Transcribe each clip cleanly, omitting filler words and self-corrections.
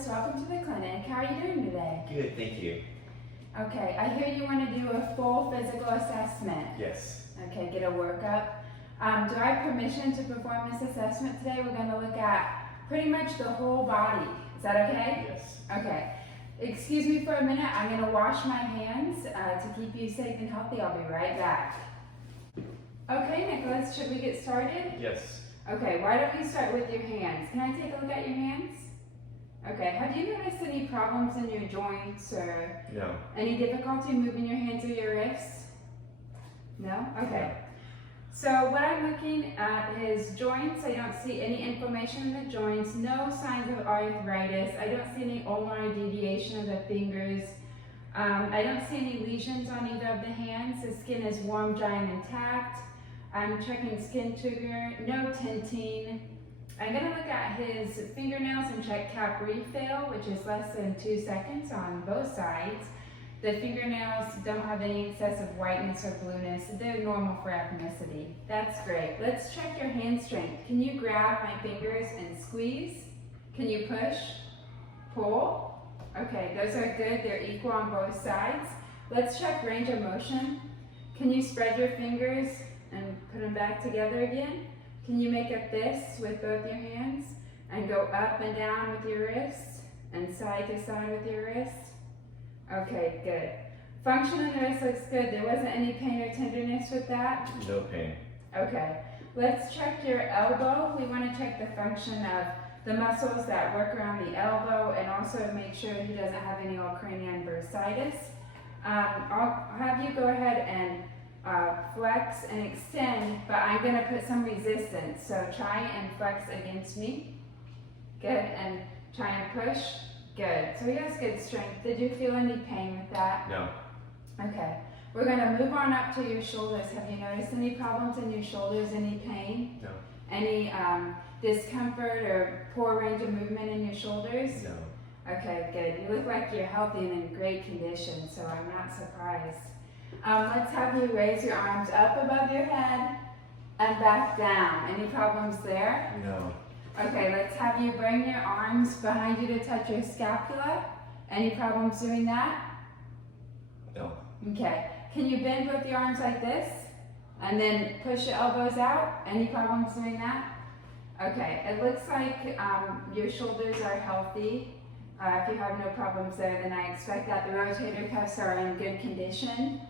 Nicholas. Welcome to the clinic. How are you doing today? Good, thank you. Okay, I hear you want to do a full physical assessment. Yes. Okay, get a workup. Do I have permission to perform this assessment today? We're going to look at pretty much the whole body. Is that okay? Yes. Okay. Excuse me for a minute. I'm going to wash my hands to keep you safe and healthy. I'll be right back. Okay, Nicholas, should we get started? Yes. Okay, why don't we start with your hands? Can I take a look at your hands? Okay, have you noticed any problems in your joints or No. any difficulty moving your hands or your wrists? No? Okay. So what I'm looking at is joints. I don't see any inflammation in the joints, no signs of arthritis. I don't see any ulnar deviation of the fingers. I don't see any lesions on either of the hands. The skin is warm, dry, and intact. I'm checking skin sugar, no tinting. I'm going to look at his fingernails and check cap refill, which is less than 2 seconds on both sides. The fingernails don't have any excessive whiteness or blueness. They're normal for ethnicity. That's great. Let's check your hand strength. Can you grab my fingers and squeeze? Can you push? Pull? Okay, those are good. They're equal on both sides. Let's check range of motion. Can you spread your fingers and put them back together again? Can you make a fist with both your hands and go up and down with your wrists and side to side with your wrists? Okay, good. Function in the wrist looks good. There wasn't any pain or tenderness with that? No pain. Okay, let's check your elbow. We want to check the function of the muscles that work around the elbow and also make sure he doesn't have any olecranon bursitis. I'll have you go ahead and flex and extend, but I'm going to put some resistance. So try and flex against me. Good, and try and push. Good. So he has good strength. Did you feel any pain with that? No. Okay. We're going to move on up to your shoulders. Have you noticed any problems in your shoulders? Any pain? No. Any discomfort or poor range of movement in your shoulders? No. Okay, good. You look like you're healthy and in great condition, so I'm not surprised. Let's have you raise your arms up above your head and back down. Any problems there? No. Okay, let's have you bring your arms behind you to touch your scapula. Any problems doing that? No. Okay. Can you bend with your arms like this? And then push your elbows out? Any problems doing that? Okay, it looks like your shoulders are healthy. If you have no problems there, then I expect that the rotator cuffs are in good condition.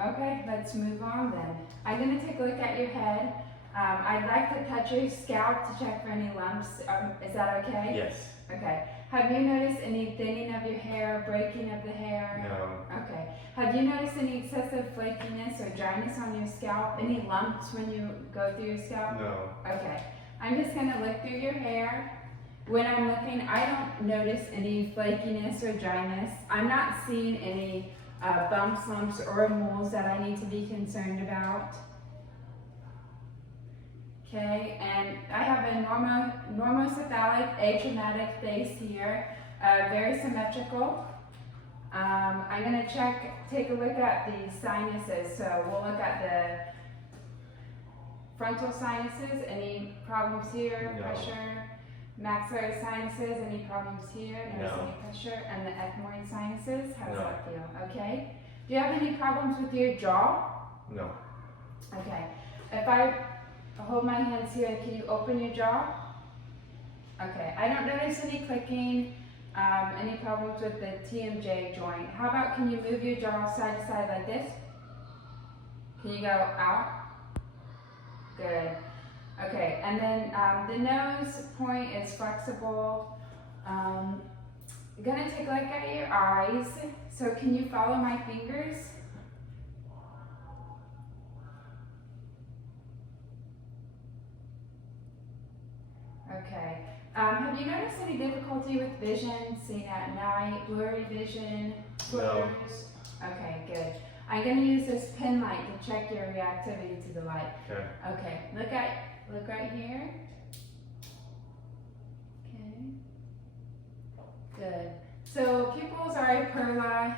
Okay, let's move on then. I'm going to take a look at your head. I'd like to touch your scalp to check for any lumps. Is that okay? Yes. Okay. Have you noticed any thinning of your hair, breaking of the hair? No. Okay. Have you noticed any excessive flakiness or dryness on your scalp? Any lumps when you go through your scalp? No. Okay. I'm just going to look through your hair. When I'm looking, I don't notice any flakiness or dryness. I'm not seeing any bumps, lumps, or moles that I need to be concerned about. Okay, and I have a normocephalic atraumatic face here, very symmetrical. I'm going to take a look at the sinuses. So we'll look at the frontal sinuses, any problems here, No. pressure. Maxillary sinuses, any problems here? Notice No. any pressure? And the ethmoid sinuses, how does No. that feel? Okay. Do you have any problems with your jaw? No. Okay. If I hold my hands here, can you open your jaw? Okay. I don't notice any clicking, any problems with the TMJ joint. How about can you move your jaw side to side like this? Can you go out? Good. Okay, and then the nose point is flexible. I'm gonna take a look at your eyes. So can you follow my fingers? Okay. Have you noticed any difficulty with vision, seeing at night, blurry vision, blurs? Okay, good. I'm gonna use this pen light to check your reactivity to the light. Okay. Okay, look right here. Okay, good. So pupils are aperla.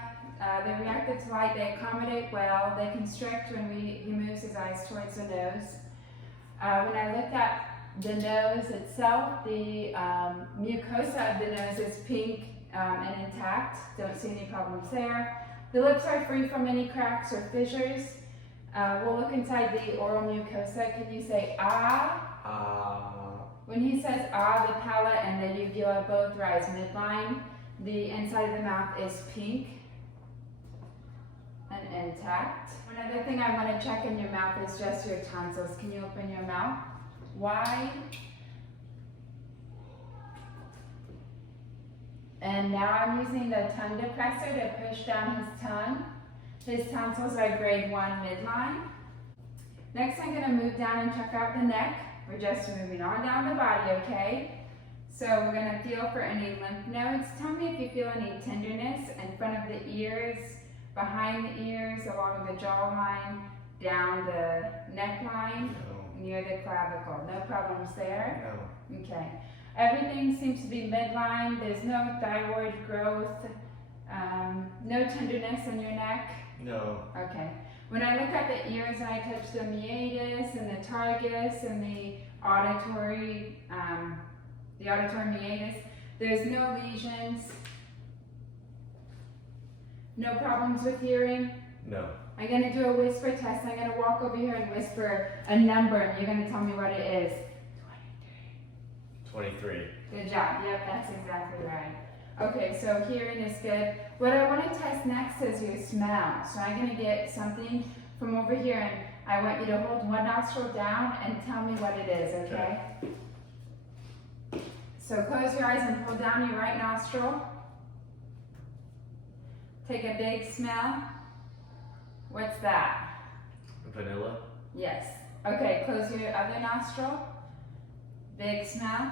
They're reactive to light. They accommodate well. They constrict when he moves his eyes towards the nose. When I looked at the nose itself, the mucosa of the nose is pink and intact. Don't see any problems there. The lips are free from any cracks or fissures. We'll look inside the oral mucosa. Can you say ah? When he says ah, the palate and the uvula both rise midline. The inside of the mouth is pink and intact. One other thing I want to check in your mouth is just your tonsils. Can you open your mouth wide? And now I'm using the tongue depressor to push down his tongue. His tonsils are grade 1 midline. Next I'm going to move down and check out the neck. We're just moving on down the body, okay? So we're going to feel for any lymph nodes. Tell me if you feel any tenderness in front of the ears, behind the ears, along the jawline, down the neckline, near the clavicle. No problems there? No. Okay. Everything seems to be midline. There's no thyroid growth, no tenderness in your neck. No. Okay. When I look at the ears and I touch the meatus and the targus and the auditory meatus, there's no lesions, no problems with hearing. No. I'm going to do a whisper test. I'm going to walk over here and whisper a number and you're going to tell me what it is. 23. Good job. Yep, that's exactly right. Okay, so hearing is good. What I want to test next is your smell. So I'm going to get something from over here and I want you to hold one nostril down and tell me what it is, okay? So close your eyes and pull down your right nostril. Take a big smell. What's that? Vanilla. Yes. Okay, close your other nostril. Big smell.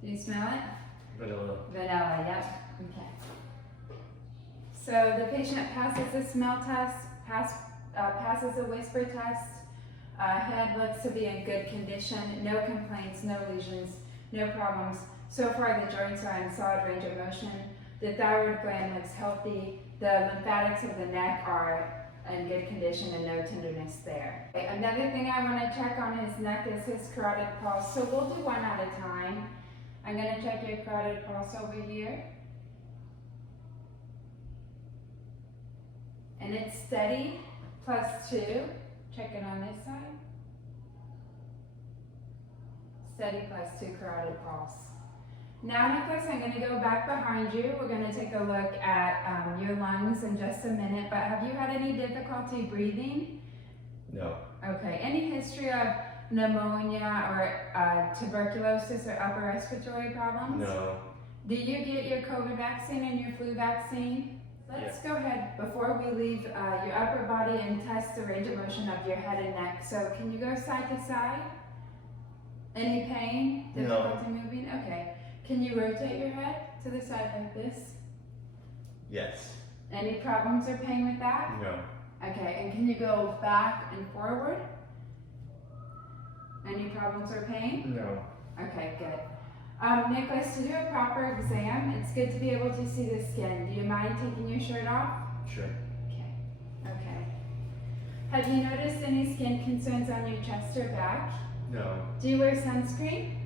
Do you smell it? Vanilla. Vanilla, yep. Okay. So the patient passes the smell test, passes the whisper test. Head looks to be in good condition. No complaints, no lesions, no problems. So far the joints are in solid range of motion. The thyroid gland looks healthy. The lymphatics of the neck are in good condition and no tenderness there. Okay, another thing I want to check on his neck is his carotid pulse. So we'll do one at a time. I'm going to check your carotid pulse over here. And it's steady, +2. Check it on this side. Steady +2 carotid pulse. Now, Nicholas, I'm going to go back behind you. We're going to take a look at your lungs in just a minute, but have you had any difficulty breathing? No. Okay, any history of pneumonia or tuberculosis or upper respiratory problems? No. Did you get your COVID vaccine and your flu vaccine? Let's go ahead, before we leave your upper body and test the range of motion of your head and neck. So can you go side to side? Any pain? Difficulty moving? Okay. Can you rotate your head to the side like this? Yes. Any problems or pain with that? No. Okay, and can you go back and forward? Any problems or pain? No. Okay, good. Nicholas, to do a proper exam, it's good to be able to see the skin. Do you mind taking your shirt off? Sure. Okay. Okay. Have you noticed any skin concerns on your chest or back? No. Do you wear sunscreen?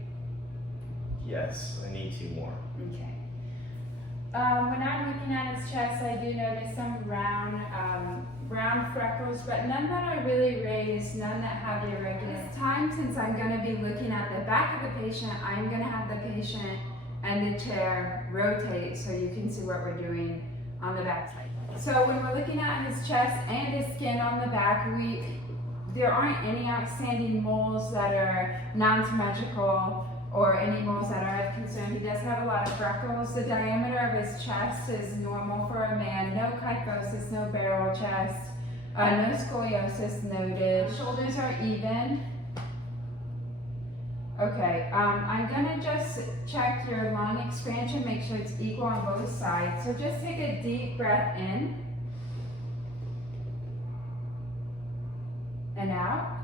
Yes, I need 2 more. Okay. When I'm looking at his chest, I do notice some brown freckles, but none that are really raised, none that have irregular. This time, since I'm going to be looking at the back of the patient, I'm going to have the patient and the chair rotate so you can see what we're doing on the back side. So when we're looking at his chest and his skin on the back, there aren't any outstanding moles that are non-symmetrical or any moles that are of concern. He does have a lot of freckles. The diameter of his chest is normal for a man. No kyphosis, no barrel chest, no scoliosis noted. Shoulders are even. Okay, I'm gonna just check your lung expansion, make sure it's equal on both sides. So just take a deep breath in and out.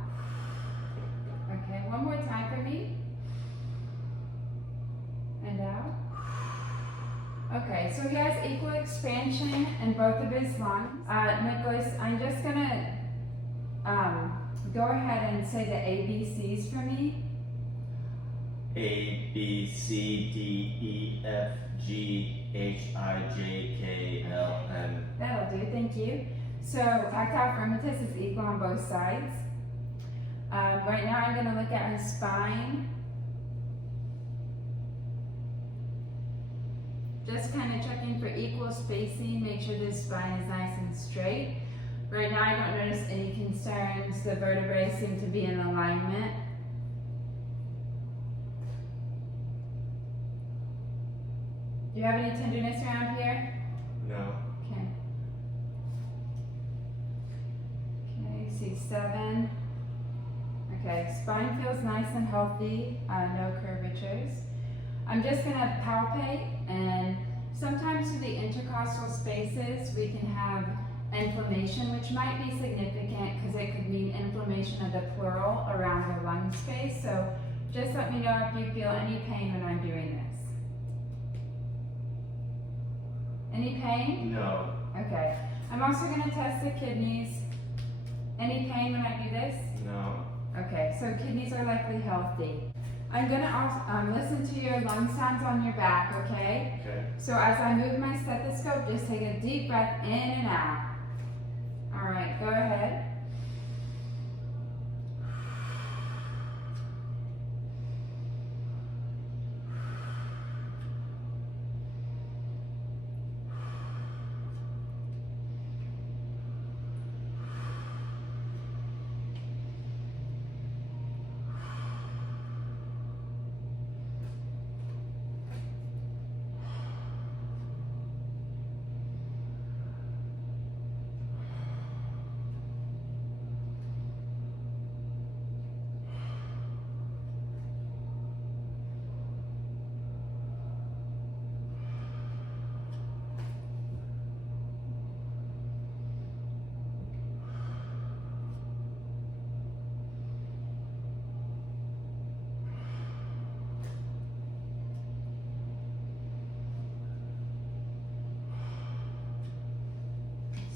Okay, one more time for me. And out. Okay, so he has equal expansion in both of his lungs. Nicholas, I'm just gonna Go ahead and say the ABCs for me. A, B, C, D, E, F, G, H, I, J, K, L, M. That'll do, thank you. So tactile firmitus is equal on both sides. Right now I'm going to look at his spine. Just kind of checking for equal spacing, make sure this spine is nice and straight. Right now I don't notice any concerns. The vertebrae seem to be in alignment. Do you have any tenderness around here? No. Okay. Okay, C7. Okay, spine feels nice and healthy, no curvatures. I'm just gonna palpate, and sometimes through the intercostal spaces we can have inflammation, which might be significant because it could mean inflammation of the pleural around the lung space. So just let me know if you feel any pain when I'm doing this. Any pain? No. Okay. I'm also going to test the kidneys. Any pain when I do this? No. Okay, so kidneys are likely healthy. I'm going to listen to your lung sounds on your back, okay? Okay. So as I move my stethoscope, just take a deep breath in and out. All right, go ahead.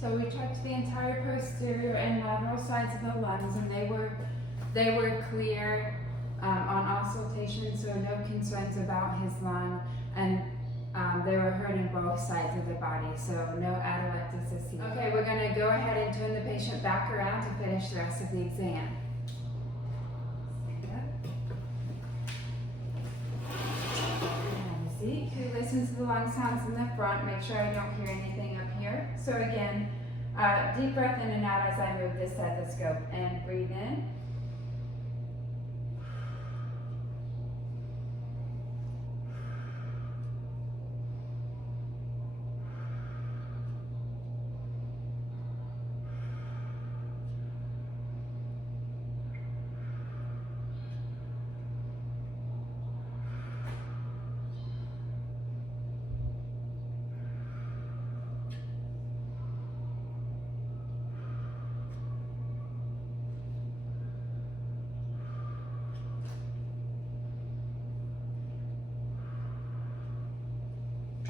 So we checked the entire posterior and lateral sides of the lungs, and they were clear on auscultation, so no concerns about his lung, and they were heard in both sides of the body, so no atelectasis. Okay, we're going to go ahead and turn the patient back around to finish the rest of the exam. Who listens to the lung sounds in the front, make sure I don't hear anything up here. So again, deep breath in and out as I move the stethoscope, and breathe in.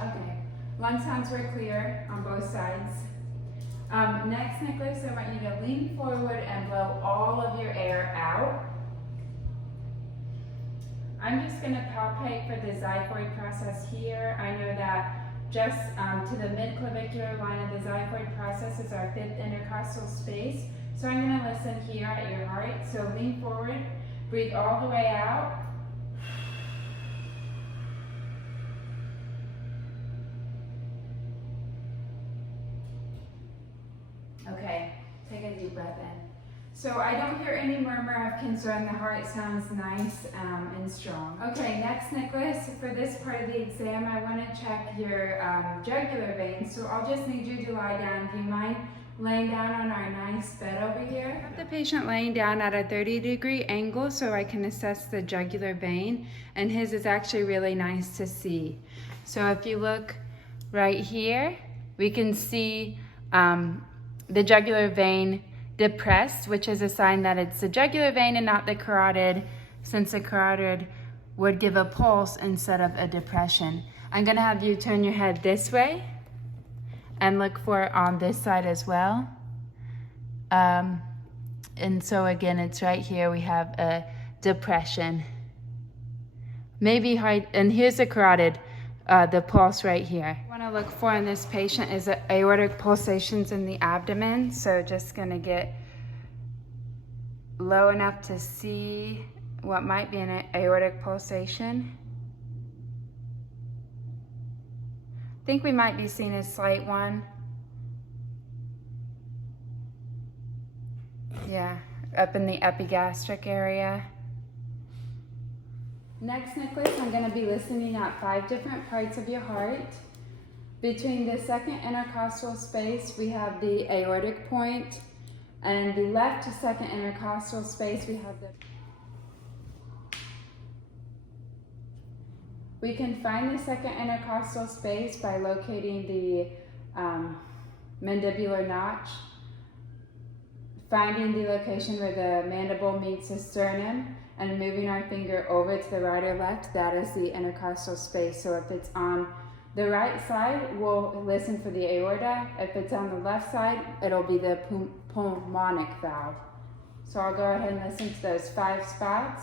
Okay, lung sounds were clear on both sides. Next, Nicholas, I want you to lean forward and blow all of your air out. I'm just going to palpate for the xiphoid process here. I know that just to the mid-clavicular line of the xiphoid process is our fifth intercostal space. So I'm going to listen here at your heart. So lean forward, breathe all the way out. Okay, take a deep breath in. So I don't hear any murmur of concern. The heart sounds nice and strong. Okay, next, Nicholas, for this part of the exam, I want to check your jugular vein. So I'll just need you to lie down. Do you mind laying down on our nice bed over here? I have the patient laying down at a 30-degree angle so I can assess the jugular vein, and his is actually really nice to see. So if you look right here, we can see the jugular vein depressed, which is a sign that it's the jugular vein and not the carotid, since the carotid would give a pulse instead of a depression. I'm going to have you turn your head this way and look for it on this side as well. And so again, it's right here. We have a depression. Maybe high, and here's the carotid, the pulse right here. What I want to look for in this patient is aortic pulsations in the abdomen. So just gonna get low enough to see what might be an aortic pulsation. I think we might be seeing a slight one. Yeah, up in the epigastric area. Next, Nicholas, I'm going to be listening at 5 different parts of your heart. Between the second intercostal space, we have the aortic point, and the left to second intercostal space, we have the... We can find the second intercostal space by locating the mandibular notch, finding the location where the mandible meets the sternum, and moving our finger over to the right or left. That is the intercostal space. So if it's on the right side, we'll listen for the aorta. If it's on the left side, it'll be the pulmonic valve. So I'll go ahead and listen to those 5 spots.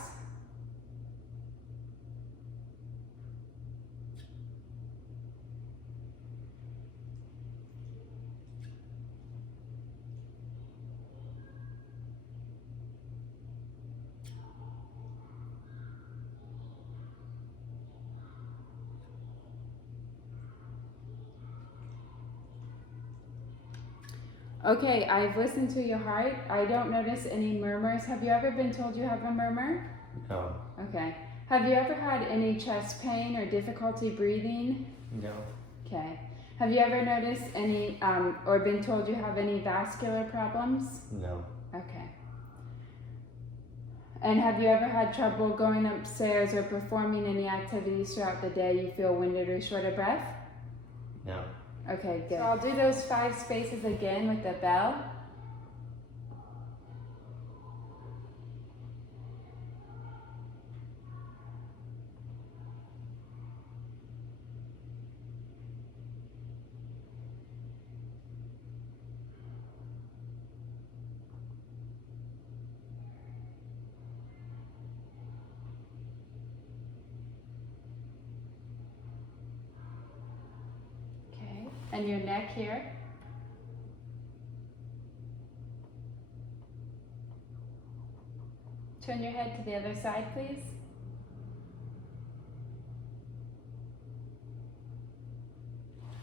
Okay, I've listened to your heart. I don't notice any murmurs. Have you ever been told you have a murmur? No. Okay. Have you ever had any chest pain or difficulty breathing? No. Okay. Have you ever noticed any, or been told you have any vascular problems? No. Okay. And have you ever had trouble going upstairs or performing any activities throughout the day you feel winded or short of breath? No. Okay, good. So I'll do those 5 spaces again with the bell. And your neck here. Turn your head to the other side, please.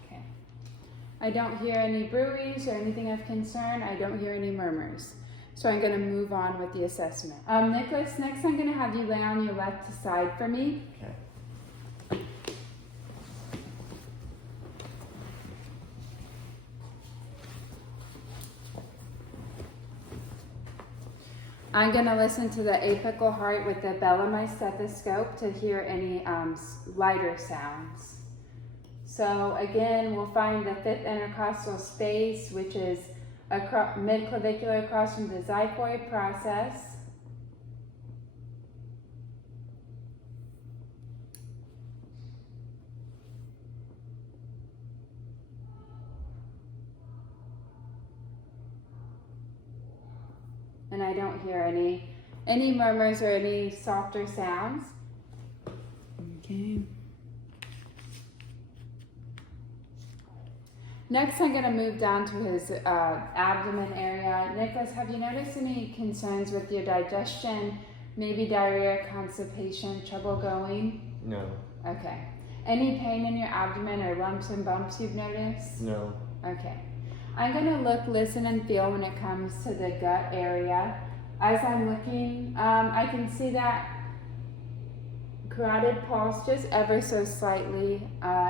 Okay. I don't hear any bruits or anything of concern. I don't hear any murmurs. So I'm going to move on with the assessment. Nicholas, next I'm going to have you lay on your left side for me. Okay. I'm going to listen to the apical heart with the bell of my stethoscope to hear any lighter sounds. So again, we'll find the 5th intercostal space, which is mid-clavicular across from the xiphoid process. And I don't hear any murmurs or any softer sounds. Okay. Next, I'm going to move down to his abdomen area. Nicholas, have you noticed any concerns with your digestion? Maybe diarrhea, constipation, trouble going? No. Okay. Any pain in your abdomen or lumps and bumps you've noticed? No. Okay. I'm going to look, listen, and feel when it comes to the gut area. As I'm looking, I can see that carotid pulse just ever so slightly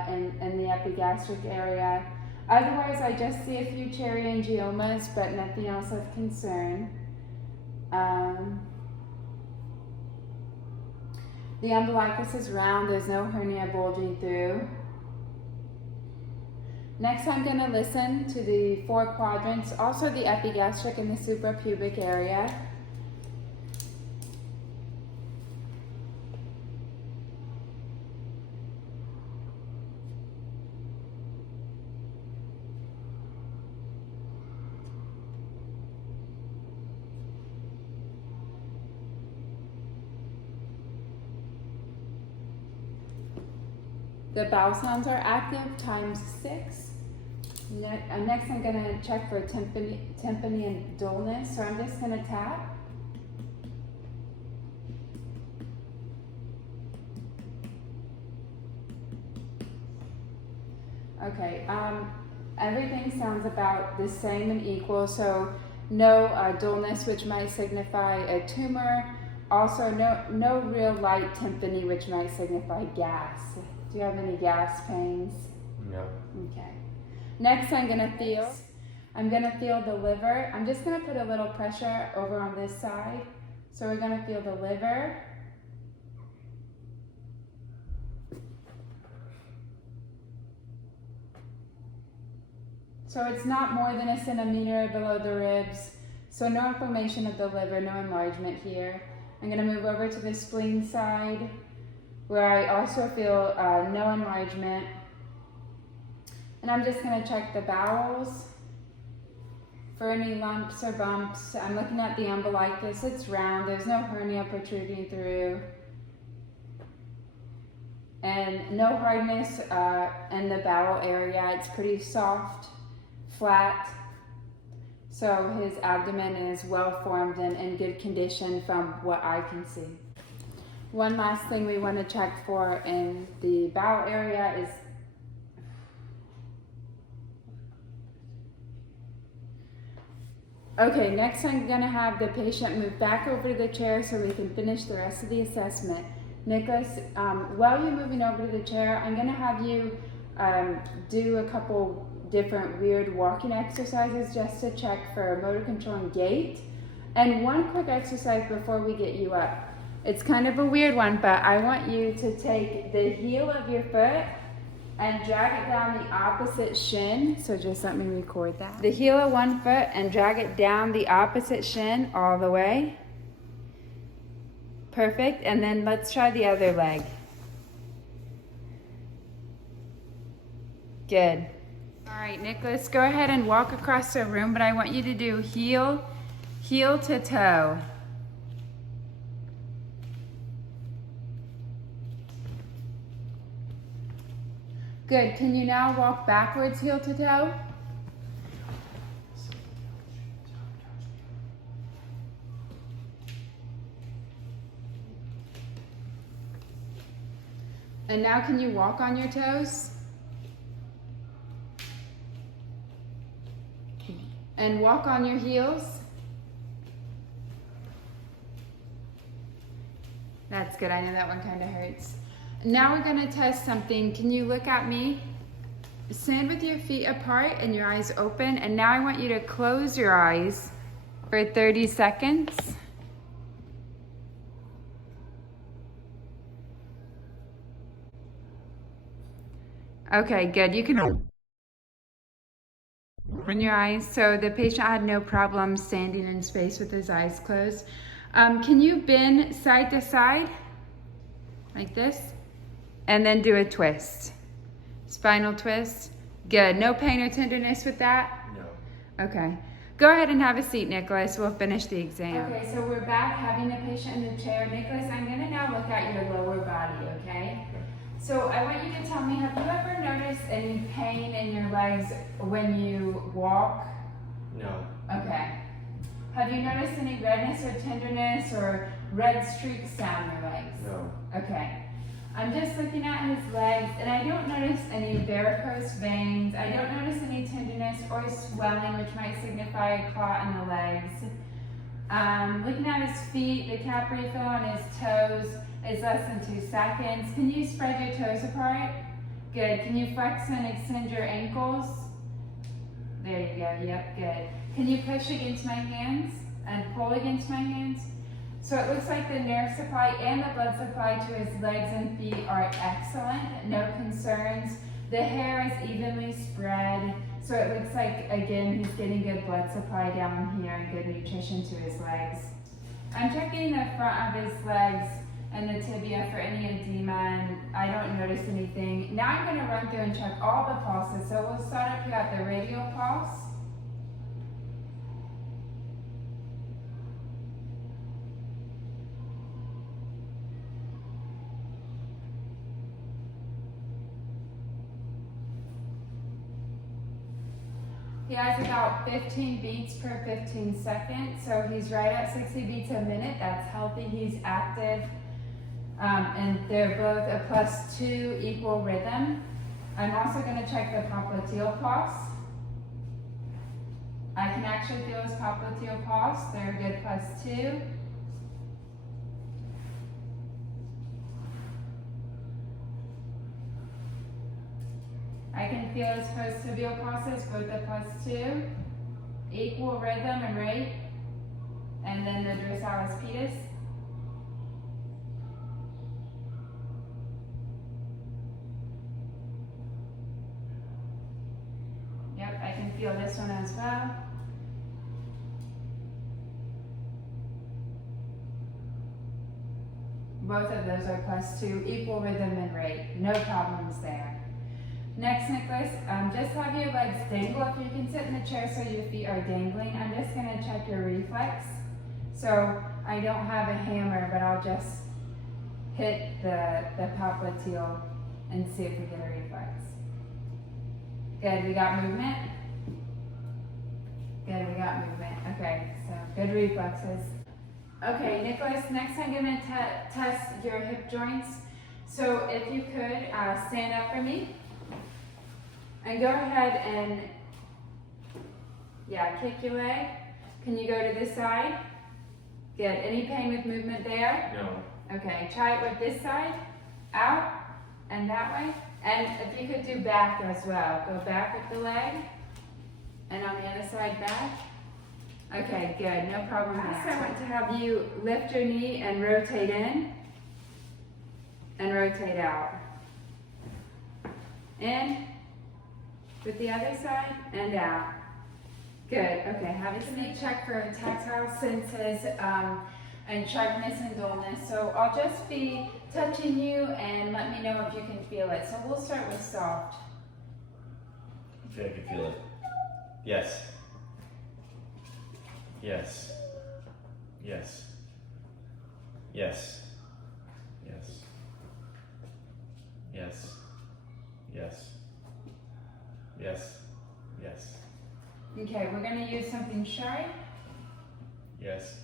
in the epigastric area. Otherwise, I just see a few cherryangiomas, but nothing else of concern. The umbilicus is round, there's no hernia bulging through. Next, I'm going to listen to the 4 quadrants, also the epigastric and the suprapubic area. The bowel sounds are active times 6. Next I'm gonna check for tympany and dullness, so I'm just gonna tap. Okay, everything sounds about the same and equal, so no dullness, which might signify a tumor. Also, no real light tympany, which might signify gas. Do you have any gas pains? No. Okay. Next, I'm gonna feel the liver. I'm just gonna put a little pressure over on this side. So we're gonna feel the liver. So it's not more than a centimeter below the ribs. So no inflammation of the liver, no enlargement here. I'm gonna move over to the spleen side, where I also feel no enlargement. And I'm just gonna check the bowels for any lumps or bumps. I'm looking at the umbilicus, it's round, there's no hernia protruding through. And no hardness in the bowel area, it's pretty soft, flat. So his abdomen is well formed and in good condition from what I can see. One last thing we want to check for in the bowel area is okay, next I'm going to have the patient move back over to the chair so we can finish the rest of the assessment. Nicholas, while you're moving over to the chair, I'm going to have you do a couple different weird walking exercises just to check for motor control and gait. And one quick exercise before we get you up. It's kind of a weird one, but I want you to take the heel of your foot and drag it down the opposite shin. So just let me record that. The heel of one foot and drag it down the opposite shin all the way. Perfect. And then let's try the other leg. Good. All right, Nicholas, go ahead and walk across the room, but I want you to do heel to toe. Good. Can you now walk backwards, heel to toe? And now can you walk on your toes? And walk on your heels. That's good. I know that one kind of hurts. Now we're going to test something. Can you look at me? Stand with your feet apart and your eyes open. And now I want you to close your eyes for 30 seconds. Okay, good. You can open your eyes. So the patient had no problem standing in space with his eyes closed. Can you bend side to side like this? And then do a twist. Spinal twist. Good. No pain or tenderness with that? No. Okay. Go ahead and have a seat, Nicholas. We'll finish the exam. Okay, so we're back having the patient in the chair. Nicholas, I'm going to now look at your lower body, okay? So I want you to tell me, have you ever noticed any pain in your legs when you walk? No. Okay. Have you noticed any redness or tenderness or red streaks down your legs? No. Okay. I'm just looking at his legs and I don't notice any varicose veins. I don't notice any tenderness or swelling, which might signify a clot in the legs. Looking at his feet, the cap refill on his toes is less than 2 seconds. Can you spread your toes apart? Good. Can you flex and extend your ankles? There you go. Yep, good. Can you push against my hands and pull against my hands? So it looks like the nerve supply and the blood supply to his legs and feet are excellent. No concerns. The hair is evenly spread. So it looks like, again, he's getting good blood supply down here and good nutrition to his legs. I'm checking the front of his legs and the tibia for any edema, and I don't notice anything. Now I'm going to run through and check all the pulses. So we'll start up here at the radial pulse. He has about 15 beats per 15 seconds, so he's right at 60 beats a minute. That's healthy. He's active, and they're both a +2 equal rhythm. I'm also going to check the popliteal pulse. I can actually feel his popliteal pulse. They're a good +2. I can feel his post-tibial pulses, both a +2, equal rhythm and rate, and then the dorsalis pedis. Yep, I can feel this one as well. Both of those are +2, equal rhythm and rate, no problems there. Next, Nicholas, just have your legs dangle. If you can sit in the chair so your feet are dangling, I'm just going to check your reflex. So I don't have a hammer, but I'll just hit the popliteal and see if we get a reflex. Good, we got movement? Good, we got movement. Okay, so good reflexes. Okay, Nicholas, next I'm going to test your hip joints. So if you could stand up for me. And go ahead and, kick your leg. Can you go to this side? Good. Any pain with movement there? No. Okay, try it with this side, out, and that way. And if you could do back as well. Go back with the leg, and on the other side back. Okay, good. No problem there. Next, I want to have you lift your knee and rotate in, and rotate out. In. With the other side and out. Good. Okay. Have a knee check for tactile senses and sharpness and dullness. So I'll just be touching you and let me know if you can feel it. So we'll start with soft. Okay, I can feel it. Yes. Yes. Yes. Yes. Yes. Yes. Yes. Yes. Yes. Okay, we're going to use something sharp. Yes.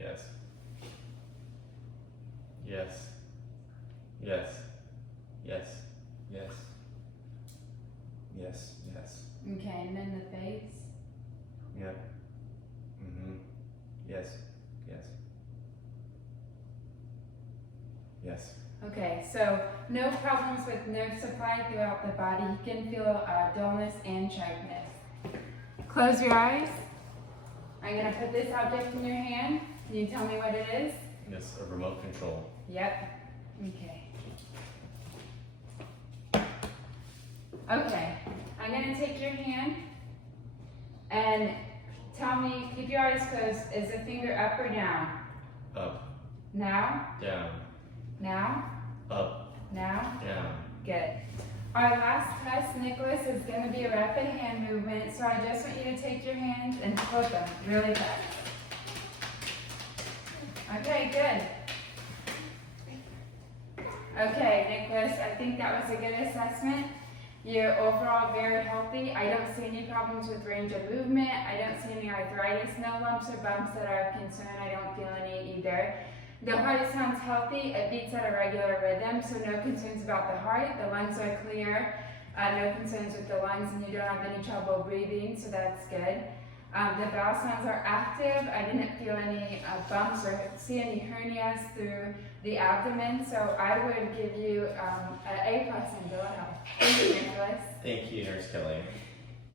Yes. Yes. Yes. Yes. Yes. Yes. Yes. Okay, and then the face. Yep. Mm-hmm. Yes. Yes. Yes. Okay, so no problems with nerve supply throughout the body. You can feel dullness and sharpness. Close your eyes. I'm going to put this object in your hand. Can you tell me what it is? It's a remote control. Yep. Okay. Okay, I'm going to take your hand and tell me, keep your eyes closed, is the finger up or down? Up. Now? Down. Now? Up. Now? Down. Good. Our last test, Nicholas, is going to be a rapid hand movement, so I just want you to take your hands and flip them really fast. Okay, good. Okay, Nicholas, I think that was a good assessment. You're overall very healthy. I don't see any problems with range of movement. I don't see any arthritis, no lumps or bumps that are of concern. I don't feel any either. The heart sounds healthy. It beats at a regular rhythm, so no concerns about the heart. The lungs are clear. No concerns with the lungs, and you don't have any trouble breathing, so that's good. The bowel sounds are active. I didn't feel any bumps or see any hernias through the abdomen, so I would give you an A+ in bill of health. Thank you, Nicholas. Thank you, Nurse Kelly.